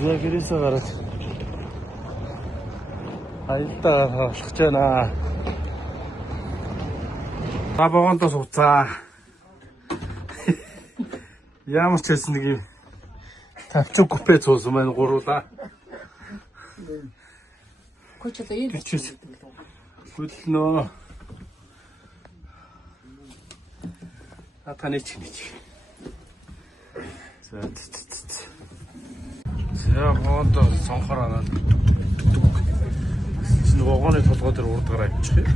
За гэрээсээ гараад аялдаа болох ч байна. Та богондоо сууцаа. Ямар ч хэлсэн нэг юм тавчиг купе цуусан байна гуруулаа. Кочлоо ийм хөдлөнөө. Таны чинь. За богондоо сонхор анаа. Чинь вагоны толгой дээр урдгаар авчих юм.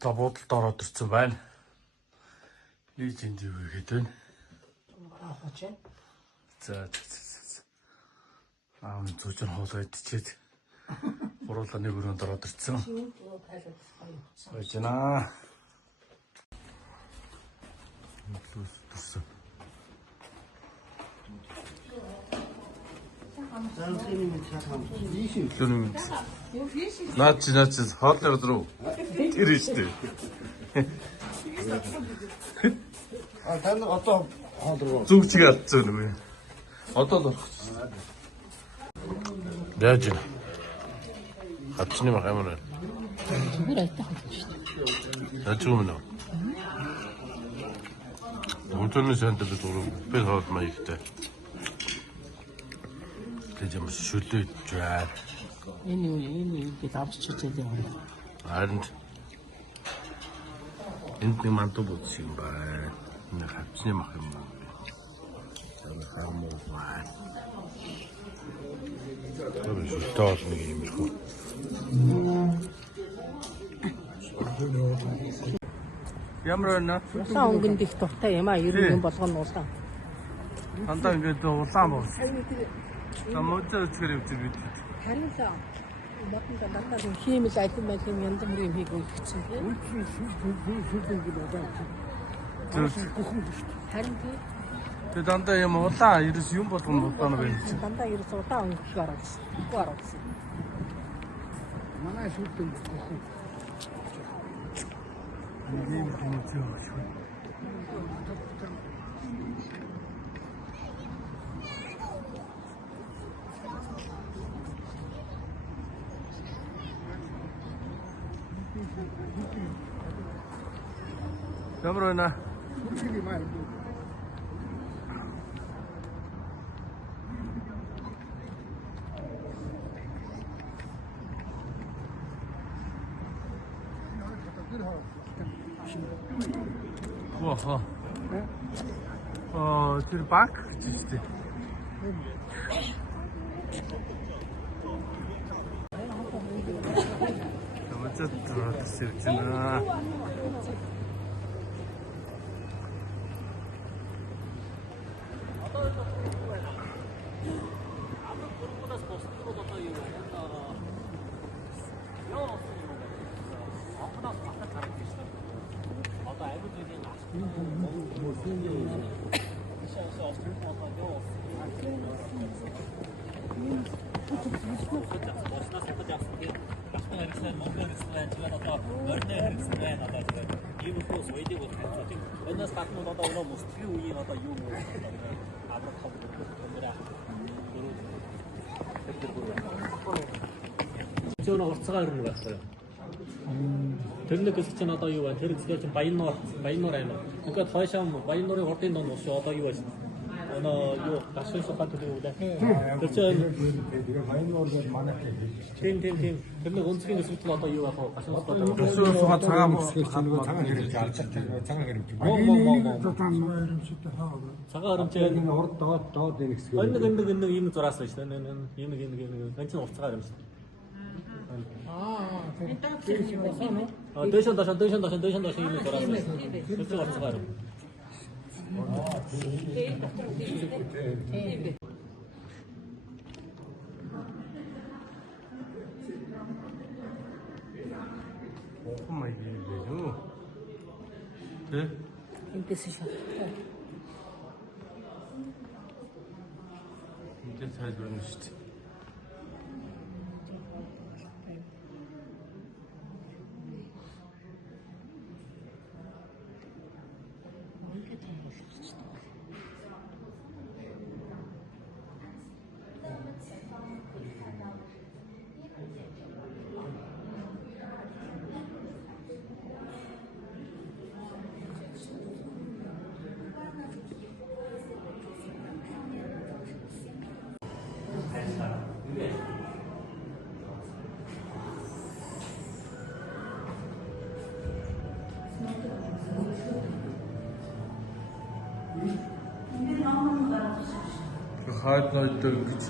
Та бодолд ороод ирсэн байна. Лиженд юу гэхэд вэ? За. Зүжин хоолой идчихэд гурлаа нэг өрөөнд ороод ирсэн. Баяжна. Наач хоолой руу. Тэр штэ. Тань одоо хоолроо зүгчиг алдсан үгүй. Одоо л орох. Яаж вэ? Хатсны мах ямар вэ? зүгээр айтаа хөлж штэ. Яаж юм нөө? Өтөрний сэнтэй бид би хоол маягтай. Тэгж юм шүлээж байна. Энэ бид авчиж байгаа. Харин энд нэг мантуу бодс юм байна. Нэг хавцны мах юм байна. Тэр хамуу байна. Тэр шүлтөө нэг юм ирхүү. Ямар нэ? Улаан өнгөнд их дуртай юм а. Ер нь болгоно улаан. Дандаа ингээд улаан боос. Тамотор зэрэг бид. Харин л батан дандаа хиймэл айсан байх юм янз бүрийн юм хийх үлдсэн тийм. Харин тийм. Тэгээ дандаа юм улаан ерөөс юм болгоно байна. Дандаа ерөөс улаан өнгө гаргасан. Үгүй гаргасан. Манай шүтэн бүхэн. ийм юм шүү. Ямар байна? Тэр банк гэж шүү дээ. Томцод сэрчнэ. Зөөр урцгаа өрнө байхгүй юу? Тэрний хэсэг чинь одоо юу вэ? Тэр хэсгээр чинь Баяннуур аймаг. Ингээд хойшоо Баяннуурын урдын донд ус одоо юу вэ? юу гашуун сухад төлөвлөлээ. Тэр чинь Тэгээ баян нуурууд манайх тийм. Тэр нэг өнцгийн өсөлт нь одоо юу яг гашуун сухад Өсвөр сухад цагаан хэсгэж нөгөө цагаан хэрэгж алж цагаан хэрэгж. цагаан харамчаа Энэ урд доод энэ хэсэг. энэ юм зураасан шүү дээ. Энэ энэ чинь урт цагаан харамч. дэшэн дашан юм зураасан. Тэр чинь урт цагаан харамч. Оқмай гэдэг үү? Тэ? Импэс шат. Энд тайлбарна шүү дээ. Хаад ноётой гэж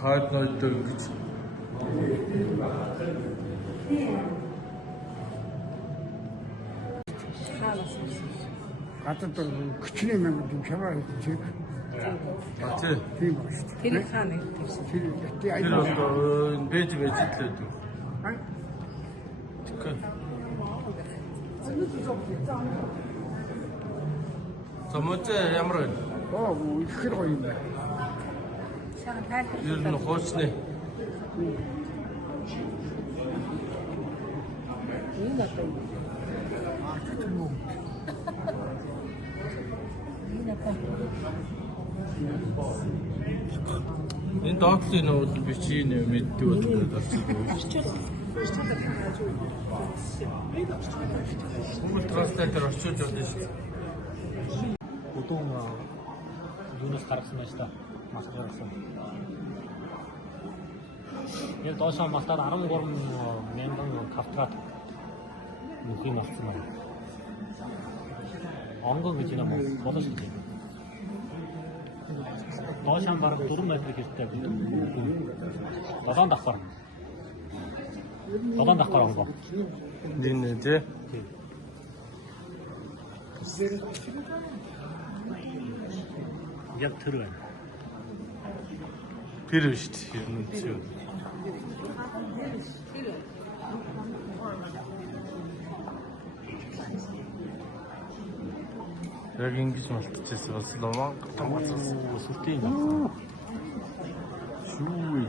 хаад ноётой гэж Гадаад көчний мөнгө юм шаваа хийчих. тий. Тийм ба шүү дээ. Тэр хаана гэсэн. Тэр ятти Тэр бол бэж итлээд үү. ай. Тэгэхээр Замоч ямар вэ? Оо ихэр гоё юм байна. Сайхан тайлбар. Ер нь хуучны Энэ одоо энэ доотлын нүүд бичийн мэддэг бол болчихсон. Google Translate-ээр орчуулж болно шүү дээ. Өдөн юунаас гаргасан байж та мас гаргасан. Яг доошоо мастад 13,000 кавтрат нүхийн болсон байна. Онгон гэж юм болно шүү дээ. Доошоо бараг 4 метр хэрэгтэй бид. 7 давхар. 7 давхар онгон. Нин тий. Яг тэр байна. Тэр шүү дээ. Ер нь тий. Яг ингэж малтчихсан бас ломон томацсан. Сүртийн. Шүүе.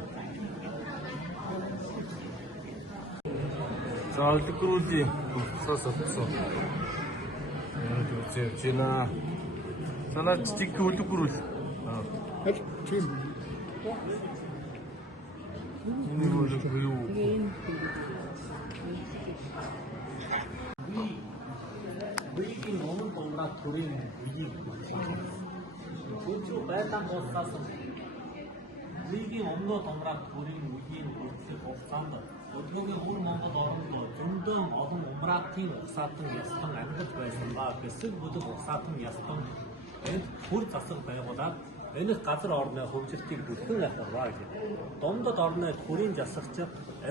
Заалгруули сосоцсон. Энэ үзэж байна. Санаа чиг үлгэрүүл. Хэд тийм. Энэ үлгэр юу? Биеийн өмнө донграа төрийн үеийг зөв байлдан болсон. Биеийн өмнө донграа төрийн үеийн хүртэлх хугацаанд өдгөөгийн хөр Монгол оронд зөндөө олон умраатын угсаатан ястан амьдарч байсан ба гэсэг бүлэг угсаатан ястан энд хөр засаг байгуулад энэ газар орны хөгжилтийг бүрхэн ахваа гэж. Домдод орны төрийн засагч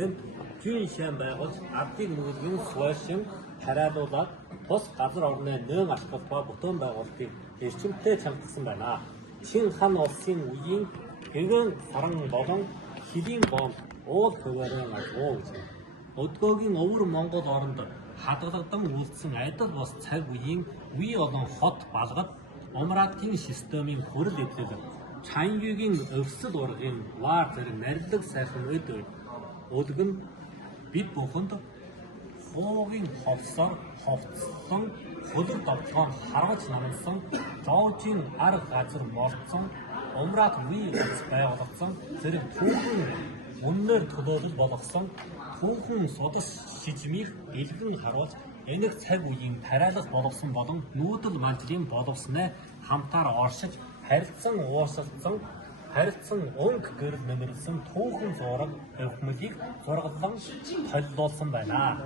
энд зүйн шам байгуулж ардыг мөргөн суушин хараалуулаад тус газар орны нэн ашиглалт ба бүтээн байгуулалтыг эрчимтэй чамдсан байна. Чин хан улсын үеийн гэгэн саран болон хилийн бомб уул хөвөрөн агуу гэж. Өдгөөгийн өвөр Монгол оронд хадгалагдан үлдсэн адил бос цаг үеийн үе олон хот балгад умраатын системийн хүрэл эдлэл Чангийн өвсөл ургын вар зэрэг нарилэг сайхан өд өдгөн бид бүхэнд Уугийн ховсоор ховцсон, хөлөг довтлогоор харгаж намсан, жоожийн арга газар мордсон, умраат үе утас байгуулагдсан, зэрэг түүхэн үннээр төлөөлөл болгосон, түүхэн судас шижмийг илгэн харуулж, энэг цаг үеийн тариалал болгосон болон нүүдэл манжлын боловснээ хамтаар оршиж, харилцан уусалцсан, харилцан өнгө гэрэл нэмэрлсэн түүхэн зураг өвхмөлийг зургалан толилуулсан байна.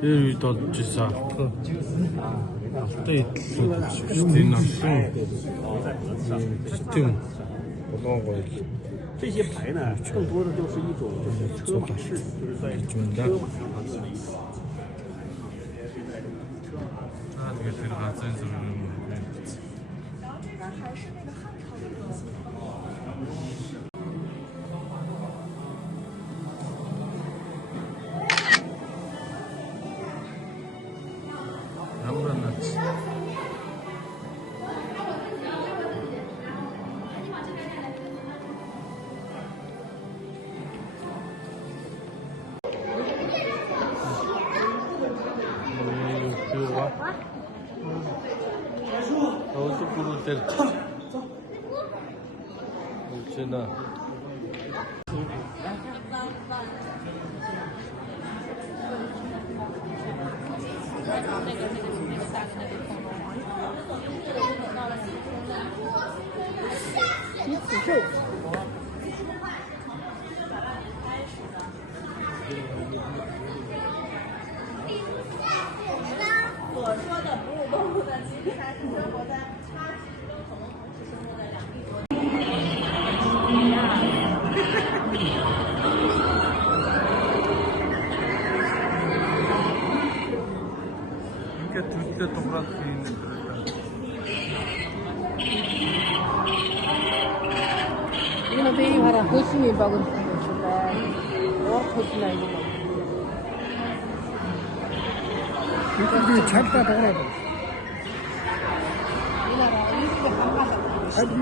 Тэр үед болж ирсэн алтан идэлүүд шүү дээ. Тийм болон гоё. 这些牌呢，更多的都是一种就是车马式，就是在车马上啊。 тэгээд тэр газрын зүрх юм байна. Ямар нац. 어디 부를 때 있잖아. 이게 둘째 동그랗게 있는 그런. 이거는 되게 봐라. 호수미 박은 거다. 호수나 이거. 이게 잡다 돌아도. 이 나라 이렇게 한가닥. 아주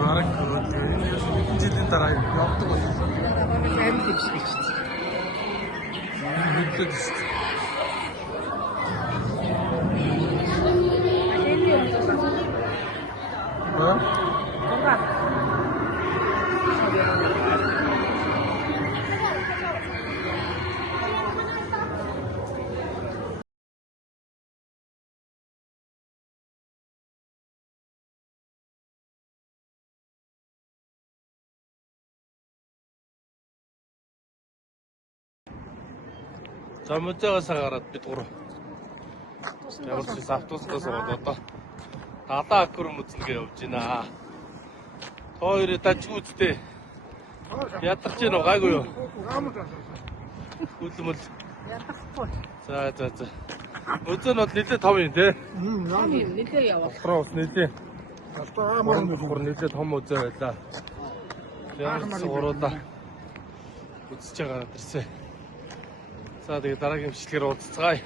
Бараг энэ жилийн дараа явдаг болсон. Зарим дэвшиж. Хөдлөд шүү дээ. За мужаагаас гараад бид гурав. Ямар ч автобусгаас ороод одоо далаа аквариум үзлэгээ явж байна. Хоёроо дажгүй үстэй. Ядах чинь гайгүй юу? Үлмэл. Ядахгүй. За. Үзэн бол нэлээд том юм тий. Нэлээ яваа. Дотроо ус нэлээд. амар Нэлээд том үзээ байлаа. Ямар ч гуруудаа үзэж байгаа дэрсэ. За тэгээ дараагийн бичлэгээр уулзцгаая.